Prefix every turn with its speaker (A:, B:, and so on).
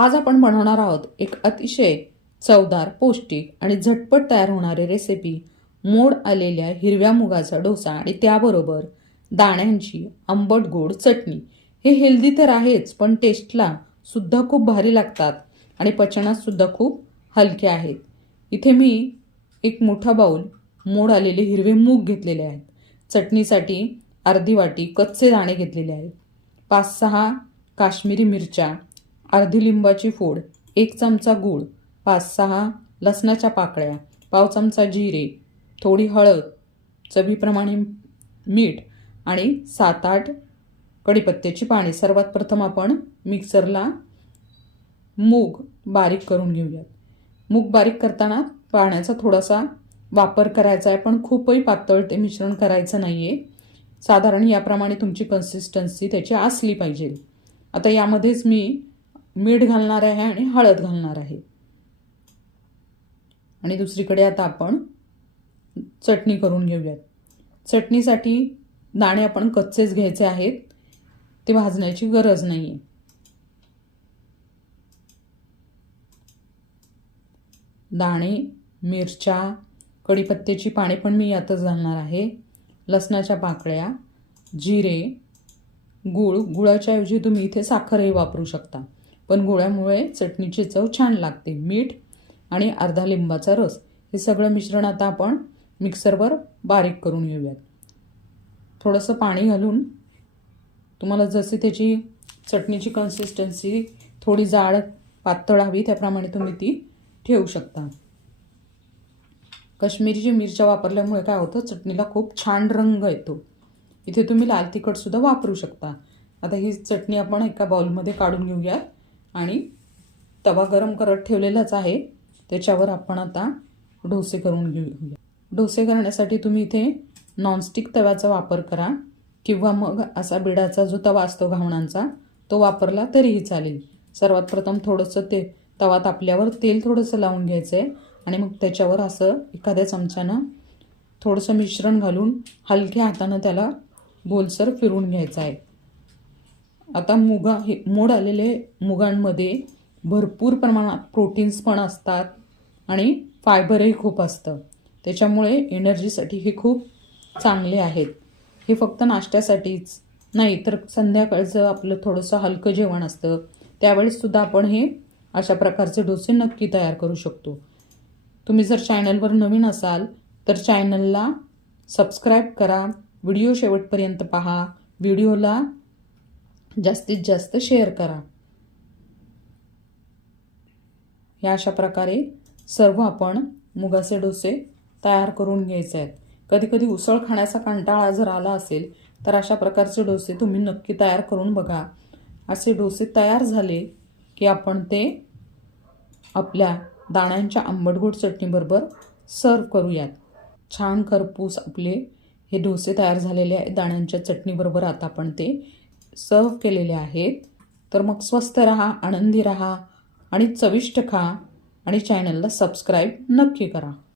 A: आज आपण बनवणार आहोत एक अतिशय चवदार पौष्टिक आणि झटपट तयार होणारी रेसिपी मोड आलेल्या हिरव्या मुगाचा डोसा आणि त्याबरोबर दाण्यांची आंबट गोड चटणी. हे हेल्दी तर आहेच पण टेस्टला सुद्धा खूप भारी लागतात आणि पचनातसुद्धा खूप हलके आहेत. इथे मी एक मोठा बाऊल मोड आलेले हिरवे मूग घेतलेले आहेत. चटणीसाठी अर्धी वाटी कच्चे दाणे घेतलेले आहेत. पाच सहा काश्मीरी मिरच्या अर्धी लिंबाची फोड एक चमचा गूळ पाच सहा लसणाच्या पाकळ्या पाव चमचा जिरे थोडी हळद चवीप्रमाणे मीठ आणि सात आठ कढीपत्त्याची पाने. सर्वात प्रथम आपण मिक्सरला मूग बारीक करून घेऊयात. मूग बारीक करताना पाण्याचा थोडासा वापर करायचा आहे पण खूपही पातळ ते मिश्रण करायचं नाही आहे साधारण याप्रमाणे तुमची कन्सिस्टन्सी त्याची असली पाहिजे. आता यामध्येच मी मीठ घालणार आहे आणि हळद घालणार आहे. आणि दुसरीकडे आता आपण चटणी करून घेऊयात. चटणीसाठी दाणे आपण कच्चेच घ्यायचे आहेत. ते भाजण्याची गरज नाही आहे दाणे मिरच्या कढीपत्त्याची पाने पण मी यातच घालणार आहे. लसणाच्या पाकळ्या जिरे गूळ गुळाच्या ऐवजी तुम्ही इथे साखरही वापरू शकता. पण गुळामुळे चटणीची चव छान लागते. मीठ आणि अर्धा लिंबाचा रस हे सगळं मिश्रण आता आपण मिक्सरवर बारीक करून घेऊयात. थोडंसं पाणी घालून तुम्हाला जशी त्याची चटणीची कन्सिस्टन्सी थोडी जाड पातळ हवी त्याप्रमाणे तुम्ही ती ठेवू शकता. काश्मीरीची मिरच्या वापरल्यामुळे काय होतं चटणीला खूप छान रंग येतो. इथे तुम्ही लाल तिखटसुद्धा वापरू शकता. आता ही चटणी आपण एका बाउलमध्ये काढून घेऊयात. आणि तवा गरम करत ठेवलेलाच आहे. त्याच्यावर आपण आता डोसे करून घेऊया. डोसे करण्यासाठी तुम्ही इथे नॉनस्टिक तव्याचा वापर करा किंवा मग असा बिडाचा जो तवा असतो घावणांचा तो वापरला तरीही चालेल. सर्वात प्रथम थोडंसं ते तवा तापल्यावर तेल थोडंसं लावून घ्यायचं आहे आणि मग त्याच्यावर असं एखाद्या चमच्यानं थोडंसं मिश्रण घालून हलक्या हातानं त्याला गोलसर फिरून घ्यायचं आहे. आता मुगा हे मोड आलेले मुगांमध्ये भरपूर प्रमाणात प्रोटीन्स पण असतात आणि फायबरही खूप असतं. त्याच्यामुळे एनर्जीसाठी हे खूप चांगले आहेत. हे फक्त नाश्त्यासाठीच नाही तर संध्याकाळचं आपलं थोडंसं हलकं जेवण असतं. त्यावेळेससुद्धा आपण हे अशा प्रकारचे डोसे नक्की तयार करू शकतो. तुम्ही जर चॅनलवर नवीन असाल तर चॅनलला सबस्क्राईब करा व्हिडिओ शेवटपर्यंत पहा. व्हिडिओला जास्तीत जास्त शेअर करा. ह्या अशा प्रकारे सर्व आपण मुगाचे डोसे तयार करून घ्यायचे आहेत. कधीकधी उसळ खाण्याचा कंटाळा जर आला असेल तर अशा प्रकारचे डोसे तुम्ही नक्की तयार करून बघा. असे डोसे तयार झाले की आपण ते आपल्या दाण्यांच्या आंबटगोड चटणीबरोबर सर्व करूयात. छान खरपूस आपले हे डोसे तयार झालेले आहेत. दाण्यांच्या चटणीबरोबर आता आपण ते सर्व केलेले आहेत तर मग स्वस्त रहा आनंदी रहा आणि चविष्ट खा आणि चॅनलला सबस्क्राईब नक्की करा.